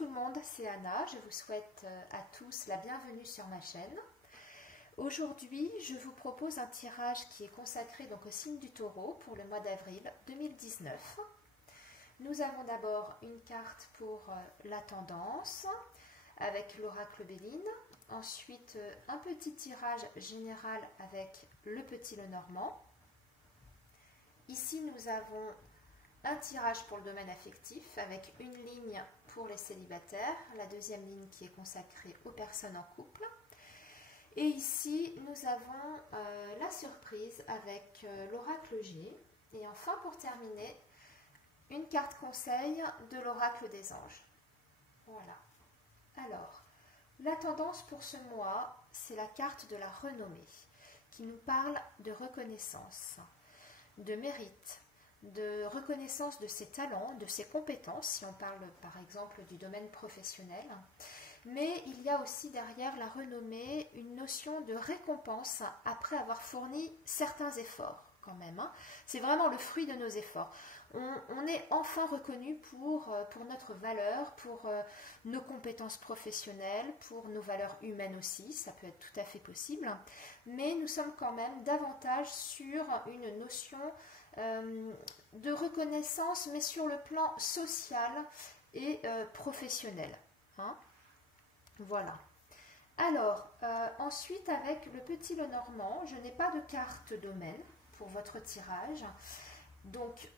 tout le monde, c'est Anna. Je vous souhaite à tous la bienvenue sur ma chaîne. Aujourd'hui, je vous propose un tirage qui est consacré donc au signe du Taureau pour le mois d'avril 2019. Nous avons d'abord une carte pour la tendance avec l'oracle Béline. Ensuite, un petit tirage général avec le petit Lenormand. Ici, nous avons un tirage pour le domaine affectif avec une ligne pour les célibataires, la deuxième ligne qui est consacrée aux personnes en couple. Et ici, nous avons la surprise avec l'oracle G. Et enfin, pour terminer, une carte conseil de l'oracle des anges. Voilà. Alors, la tendance pour ce mois, c'est la carte de la renommée qui nous parle de reconnaissance, de mérite, de reconnaissance de ses talents, de ses compétences, si on parle par exemple du domaine professionnel. Mais il y a aussi derrière la renommée une notion de récompense après avoir fourni certains efforts quand même. C'est vraiment le fruit de nos efforts. On est enfin reconnu pour notre valeur, pour nos compétences professionnelles, pour nos valeurs humaines aussi, ça peut être tout à fait possible. Mais nous sommes quand même davantage sur une notion de reconnaissance, mais sur le plan social et professionnel. Voilà. Alors, ensuite, avec le petit Lenormand, je n'ai pas de carte domaine pour votre tirage. Donc,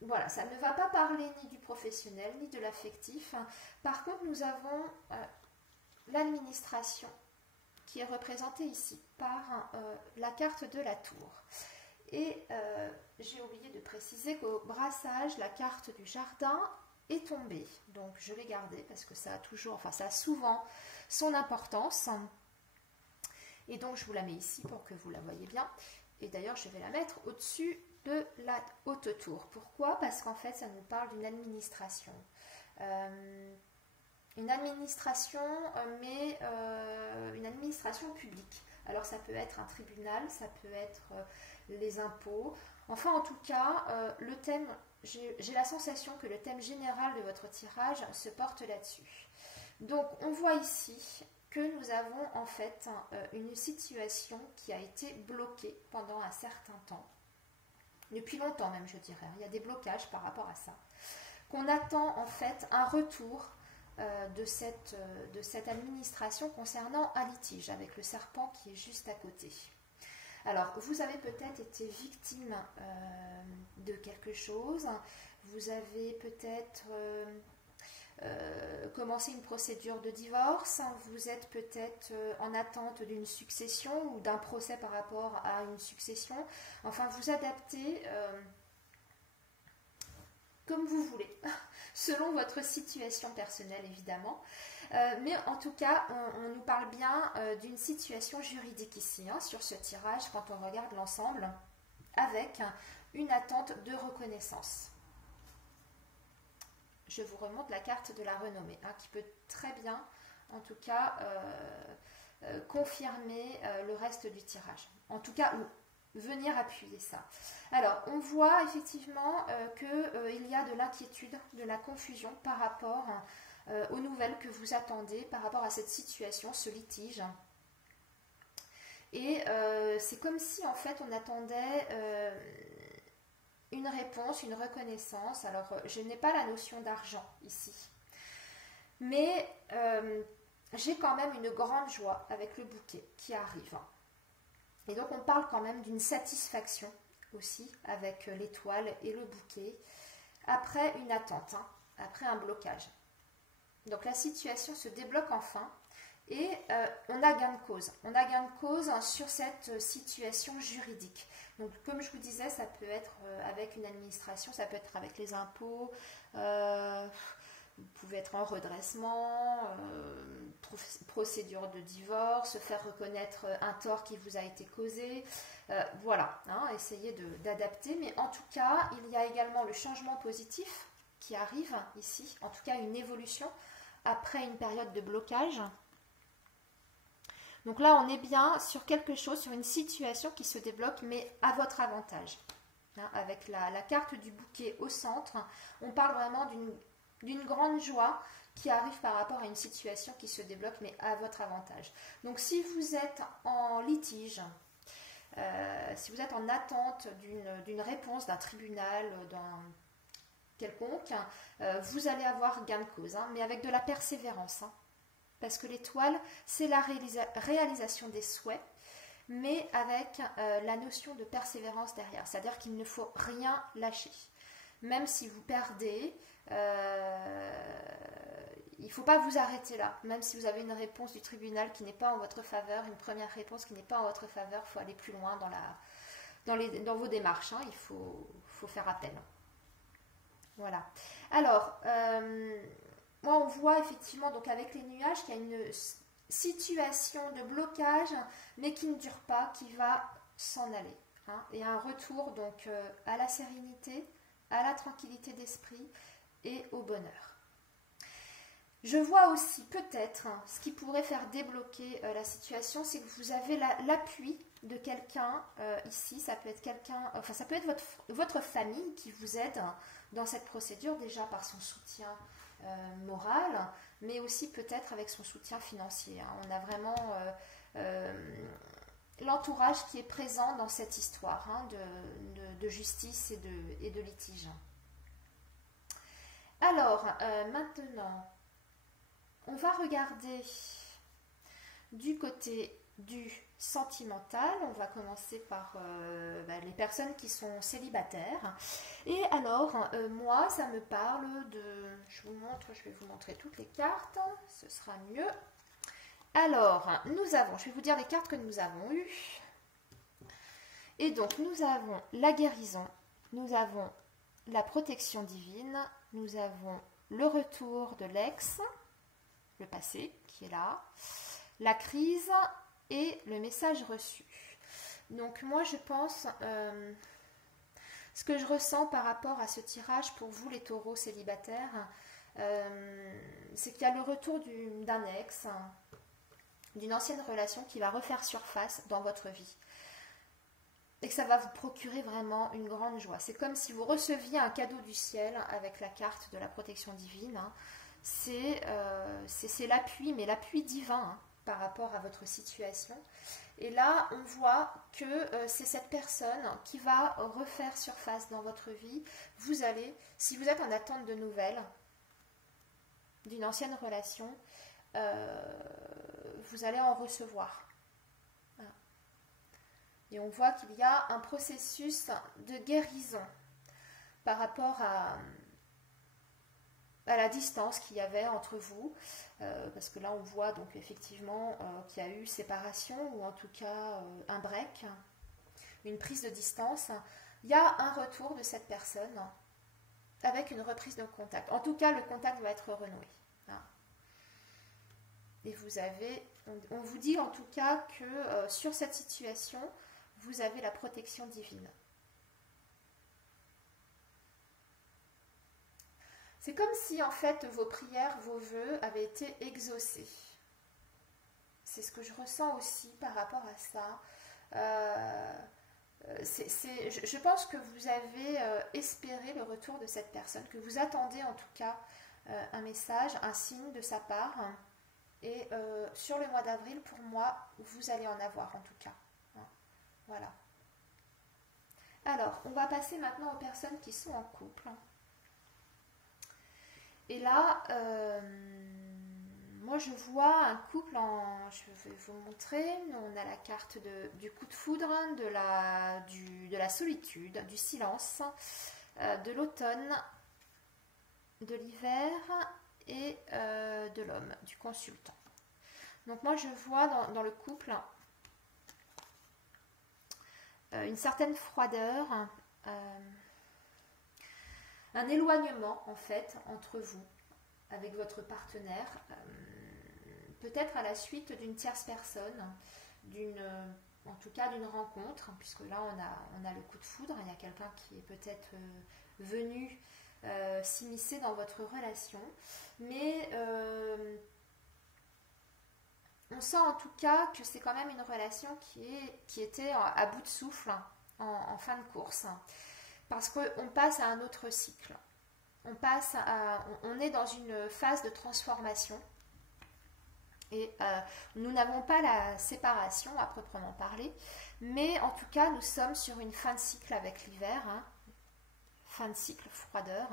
voilà, ça ne va pas parler ni du professionnel, ni de l'affectif. Par contre, nous avons l'administration qui est représentée ici par la carte de la tour. Et j'ai oublié de préciser qu'au brassage, la carte du jardin est tombée. Donc je l'ai gardée parce que ça a toujours, enfin ça a souvent son importance. Et donc je vous la mets ici pour que vous la voyez bien. Et d'ailleurs je vais la mettre au-dessus de la haute tour. Pourquoi? Parce qu'en fait ça nous parle d'une administration. Une administration, mais une administration publique. Alors ça peut être un tribunal, ça peut être les impôts. Enfin en tout cas, le thème, j'ai la sensation que le thème général de votre tirage se porte là-dessus. Donc on voit ici que nous avons en fait une situation qui a été bloquée pendant un certain temps. Depuis longtemps même je dirais. Il y a des blocages par rapport à ça. Qu'on attend en fait un retour de cette administration concernant un litige avec le serpent qui est juste à côté. Alors, vous avez peut-être été victime de quelque chose, vous avez peut-être commencé une procédure de divorce, vous êtes peut-être en attente d'une succession ou d'un procès par rapport à une succession. Enfin, vous adaptez comme vous voulez, selon votre situation personnelle évidemment. Mais en tout cas, on nous parle bien d'une situation juridique ici, sur ce tirage, quand on regarde l'ensemble, avec une attente de reconnaissance. Je vous remonte la carte de la renommée, qui peut très bien, en tout cas, confirmer le reste du tirage. En tout cas, venir appuyer ça. Alors, on voit effectivement qu'il y a de l'inquiétude, de la confusion par rapport aux nouvelles que vous attendez, par rapport à cette situation, ce litige. Et c'est comme si en fait on attendait une réponse, une reconnaissance. Alors, je n'ai pas la notion d'argent ici. Mais j'ai quand même une grande joie avec le bouquet qui arrive. Et donc on parle quand même d'une satisfaction aussi avec l'étoile et le bouquet après une attente, après un blocage. Donc la situation se débloque enfin et on a gain de cause. On a gain de cause sur cette situation juridique. Donc comme je vous disais, ça peut être avec une administration, ça peut être avec les impôts, vous pouvez être en redressement, procédure de divorce, faire reconnaître un tort qui vous a été causé. Voilà, essayez d'adapter. Mais en tout cas, il y a également le changement positif qui arrive ici. En tout cas, une évolution après une période de blocage. Donc là, on est bien sur quelque chose, sur une situation qui se débloque, mais à votre avantage. Avec la carte du bouquet au centre, on parle vraiment d'une grande joie qui arrive par rapport à une situation qui se débloque, mais à votre avantage. Donc si vous êtes en litige, si vous êtes en attente d'une réponse d'un tribunal, d'un quelconque, vous allez avoir gain de cause, hein, mais avec de la persévérance. Hein, parce que l'étoile, c'est la réalisation des souhaits, mais avec la notion de persévérance derrière. C'est-à-dire qu'il ne faut rien lâcher. Même si vous perdez, il ne faut pas vous arrêter là. Même si vous avez une réponse du tribunal qui n'est pas en votre faveur, une première réponse qui n'est pas en votre faveur, il faut aller plus loin dans vos démarches. Hein, il faut faire appel. Voilà. Alors, moi on voit effectivement donc avec les nuages qu'il y a une situation de blocage, mais qui ne dure pas, qui va s'en aller. Hein, et un retour donc à la sérénité, à la tranquillité d'esprit et au bonheur. Je vois aussi peut-être ce qui pourrait faire débloquer la situation, c'est que vous avez l'appui de quelqu'un ici, ça peut être quelqu'un, enfin ça peut être votre famille qui vous aide dans cette procédure, déjà par son soutien moral, mais aussi peut-être avec son soutien financier. Hein. On a vraiment l'entourage qui est présent dans cette histoire hein, de justice et de litige. Alors, maintenant, on va regarder du côté du sentimental. On va commencer par les personnes qui sont célibataires. Et alors, moi, ça me parle de... je vais vous montrer toutes les cartes, ce sera mieux. Alors, je vais vous dire les cartes que nous avons eues. Et donc, nous avons la guérison, nous avons la protection divine, nous avons le retour de l'ex, le passé qui est là, la crise et le message reçu. Donc moi je pense, ce que je ressens par rapport à ce tirage pour vous les taureaux célibataires, c'est qu'il y a le retour d'un ex, d'une ancienne relation qui va refaire surface dans votre vie. Et que ça va vous procurer vraiment une grande joie. C'est comme si vous receviez un cadeau du ciel avec la carte de la protection divine. Hein. C'est l'appui, mais l'appui divin hein, par rapport à votre situation. Et là, on voit que c'est cette personne qui va refaire surface dans votre vie. Vous allez, si vous êtes en attente de nouvelles d'une ancienne relation, vous allez en recevoir. Et on voit qu'il y a un processus de guérison par rapport à la distance qu'il y avait entre vous. Parce que là, on voit donc effectivement qu'il y a eu séparation ou en tout cas un break, une prise de distance. Il y a un retour de cette personne avec une reprise de contact. En tout cas, le contact va être renoué. Et on vous dit en tout cas que sur cette situation, vous avez la protection divine. C'est comme si en fait vos prières, vos vœux avaient été exaucés. C'est ce que je ressens aussi par rapport à ça. Je pense que vous avez espéré le retour de cette personne, que vous attendez en tout cas un message, un signe de sa part. Et sur le mois d'avril, pour moi, vous allez en avoir en tout cas. Voilà. Alors, on va passer maintenant aux personnes qui sont en couple. Et là, moi je vois un couple je vais vous montrer. On a la carte du coup de foudre, de la solitude, du silence, de l'automne, de l'hiver et de l'homme, du consultant. Donc moi je vois dans le couple une certaine froideur, un éloignement en fait entre vous avec votre partenaire, peut-être à la suite d'une tierce personne, en tout cas d'une rencontre, puisque là on a le coup de foudre, il y a quelqu'un qui est peut-être venu s'immiscer dans votre relation, mais on sent en tout cas que c'est quand même une relation qui était à bout de souffle en fin de course, parce qu'on passe à un autre cycle. on est dans une phase de transformation. Et nous n'avons pas la séparation à proprement parler, mais en tout cas, nous sommes sur une fin de cycle avec l'hiver, hein, fin de cycle froideur.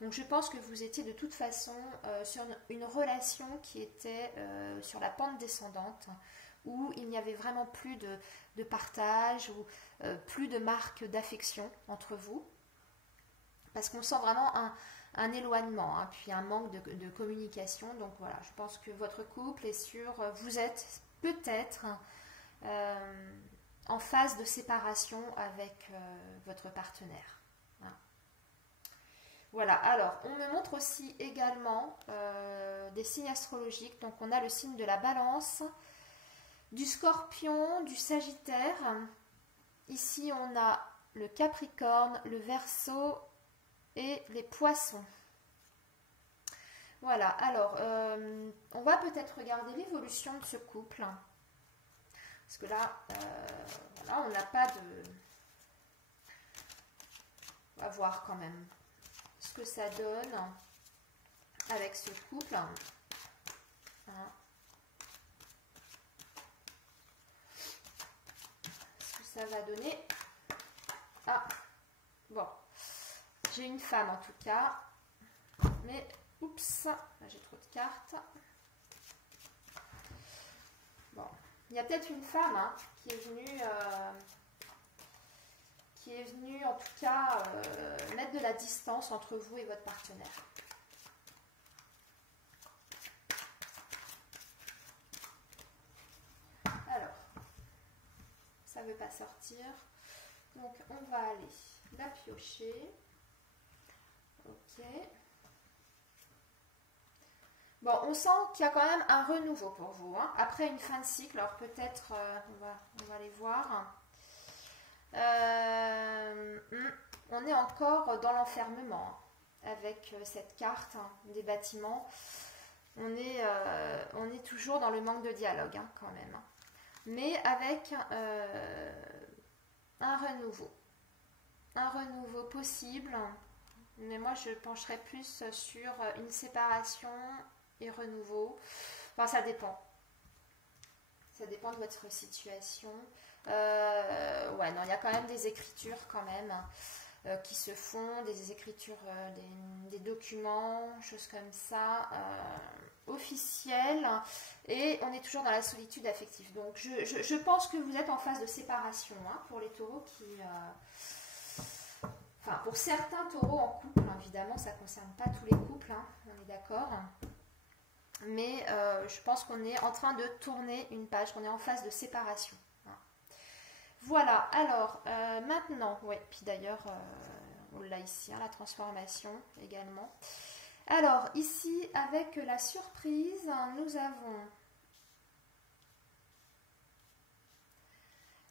Donc je pense que vous étiez de toute façon sur une relation qui était sur la pente descendante, où il n'y avait vraiment plus de partage, ou plus de marque d'affection entre vous, parce qu'on sent vraiment un éloignement, hein, puis un manque de communication. Donc voilà, je pense que votre couple est vous êtes peut-être en phase de séparation avec votre partenaire. Hein. Voilà, alors on me montre aussi également des signes astrologiques. Donc on a le signe de la Balance, du Scorpion, du Sagittaire. Ici on a le Capricorne, le Verseau et les Poissons. Voilà, alors on va peut-être regarder l'évolution de ce couple, parce que là, voilà, on n'a pas de... On va voir quand même ce que ça donne avec ce couple. Hein. Ce que ça va donner. Ah, bon. J'ai une femme en tout cas, mais oups, j'ai trop de cartes. Bon, il y a peut-être une femme, hein, qui est venue en tout cas mettre de la distance entre vous et votre partenaire. Alors, ça ne veut pas sortir, donc on va aller la piocher. Ok. Bon, on sent qu'il y a quand même un renouveau pour vous, hein, après une fin de cycle. Alors peut-être, on va aller voir. On est encore dans l'enfermement, hein, avec cette carte, hein, des bâtiments. On est toujours dans le manque de dialogue, hein, quand même. Hein. Mais avec un renouveau. Un renouveau possible. Mais moi, je pencherais plus sur une séparation et renouveau. Enfin, ça dépend. Ça dépend de votre situation. Ouais, non, il y a quand même des écritures quand même qui se font, des écritures, des documents, choses comme ça, officielles. Et on est toujours dans la solitude affective. Donc, je pense que vous êtes en phase de séparation, hein, pour les taureaux qui... Enfin, pour certains taureaux en couple, hein, évidemment, ça ne concerne pas tous les couples, hein, on est d'accord. Mais je pense qu'on est en train de tourner une page, qu'on est en phase de séparation. Hein. Voilà, alors maintenant, ouais, puis d'ailleurs, on l'a ici, hein, la transformation également. Alors, ici, avec la surprise, nous avons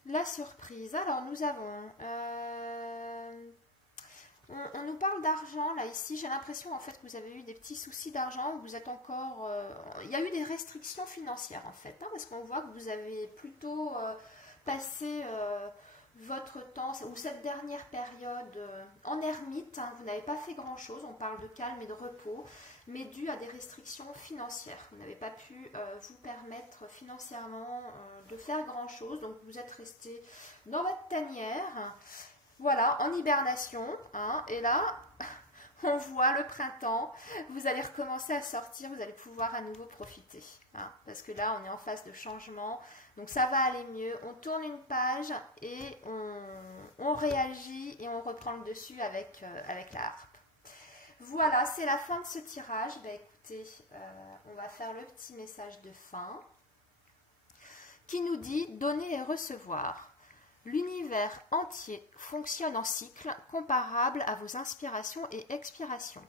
la surprise. Alors, nous avons... On nous parle d'argent, là, ici. J'ai l'impression, en fait, que vous avez eu des petits soucis d'argent. Vous êtes encore... il y a eu des restrictions financières, en fait. Hein, parce qu'on voit que vous avez plutôt passé votre temps, ou cette dernière période, en ermite. Hein, vous n'avez pas fait grand-chose. On parle de calme et de repos. Mais dû à des restrictions financières. Vous n'avez pas pu vous permettre financièrement de faire grand-chose. Donc, vous êtes resté dans votre tanière. Voilà, en hibernation, hein, et là, on voit le printemps, vous allez recommencer à sortir, vous allez pouvoir à nouveau profiter, hein, parce que là, on est en phase de changement, donc ça va aller mieux, on tourne une page et on réagit et on reprend le dessus avec la harpe. Voilà, c'est la fin de ce tirage. Ben, écoutez, on va faire le petit message de fin qui nous dit « Donner et recevoir ». L'univers entier fonctionne en cycle comparable à vos inspirations et expirations.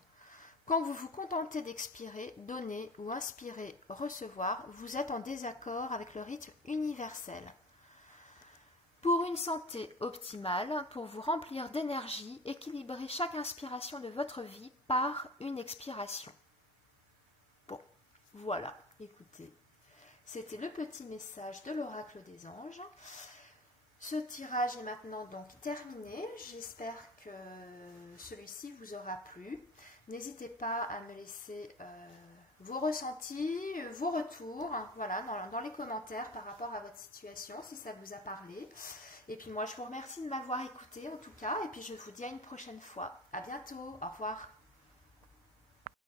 Quand vous vous contentez d'expirer, donner ou inspirer, recevoir, vous êtes en désaccord avec le rythme universel. Pour une santé optimale, pour vous remplir d'énergie, équilibrez chaque inspiration de votre vie par une expiration. Bon, voilà, écoutez, c'était le petit message de l'oracle des anges. Ce tirage est maintenant donc terminé. J'espère que celui-ci vous aura plu. N'hésitez pas à me laisser vos ressentis, vos retours, hein, voilà, dans les commentaires par rapport à votre situation, si ça vous a parlé. Et puis moi, je vous remercie de m'avoir écouté en tout cas, et puis je vous dis à une prochaine fois. À bientôt, au revoir.